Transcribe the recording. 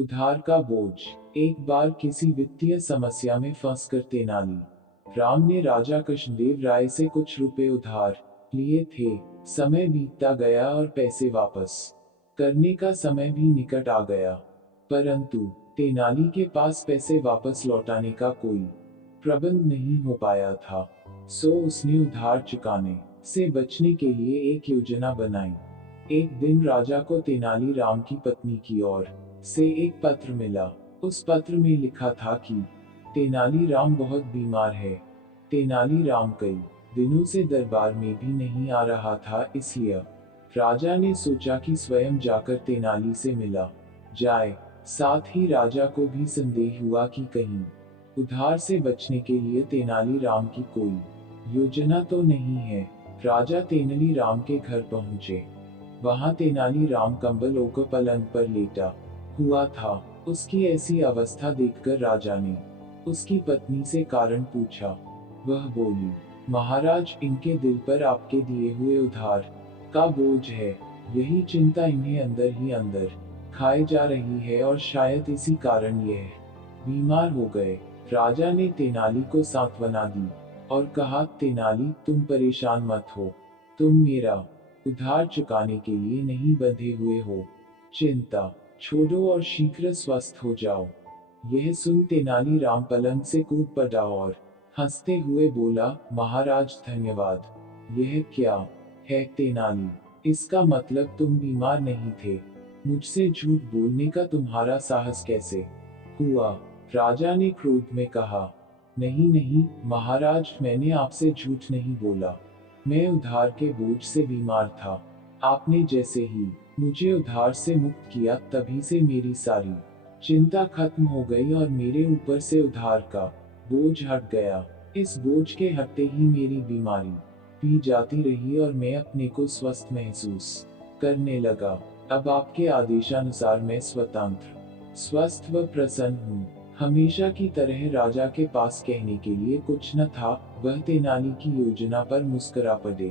उधार का बोझ। एक बार किसी वित्तीय समस्या में फंसकर तेनाली राम ने राजा कृष्णदेव राय से कुछ रुपए उधार लिए थे। समय बीतता गया और पैसे वापस करने का समय भी निकट आ गया, परंतु तेनाली के पास पैसे वापस लौटाने का कोई प्रबंध नहीं हो पाया था। सो उसने उधार चुकाने से बचने के लिए एक योजना बनाई। एक दिन राजा को तेनाली राम की पत्नी की ओर से एक पत्र मिला। उस पत्र में लिखा था कि तेनाली राम बहुत बीमार है। तेनाली राम कई दिनों से दरबार में भी नहीं आ रहा था, इसलिए राजा ने सोचा कि स्वयं जाकर तेनाली से मिला जाए। साथ ही राजा को भी संदेह हुआ कि कहीं उधार से बचने के लिए तेनाली राम की कोई योजना तो नहीं है। राजा तेनाली राम के घर पहुंचे। वहां तेनाली राम कंबल ओढ़कर पलंग पर लेटा हुआ था। उसकी ऐसी अवस्था देखकर राजा ने उसकी पत्नी से कारण पूछा। वह बोली, महाराज, इनके दिल पर आपके दिए हुए उधार का बोझ है। यही चिंता इन्हें अंदर ही अंदर खाए जा रही है और शायद इसी कारण यह बीमार हो गए। राजा ने तेनाली को सांत्वना दी और कहा, तेनाली, तुम परेशान मत हो। तुम मेरा उधार चुकाने के लिए नहीं बंधे हुए हो। चिंता छोड़ो और शीघ्र स्वस्थ हो जाओ। यह सुन तेनाली राम पलंग से कूद पड़ा और हंसते हुए बोला, महाराज धन्यवाद। यह क्या है तेनाली? इसका मतलब तुम बीमार नहीं थे। मुझसे झूठ बोलने का तुम्हारा साहस कैसे हुआ? राजा ने क्रोध में कहा, नहीं नहीं महाराज, मैंने आपसे झूठ नहीं बोला। मैं उधार के बोझ से बीमार था। आपने जैसे ही मुझे उधार से मुक्त किया, तभी से मेरी सारी चिंता खत्म हो गई और मेरे ऊपर से उधार का बोझ हट गया। इस बोझ के हटते ही मेरी बीमारी भी जाती रही और मैं अपने को स्वस्थ महसूस करने लगा। अब आपके आदेशानुसार मैं स्वतंत्र, स्वस्थ व प्रसन्न हूँ। हमेशा की तरह राजा के पास कहने के लिए कुछ न था। वह तेनाली की योजना पर मुस्कुरा पड़े।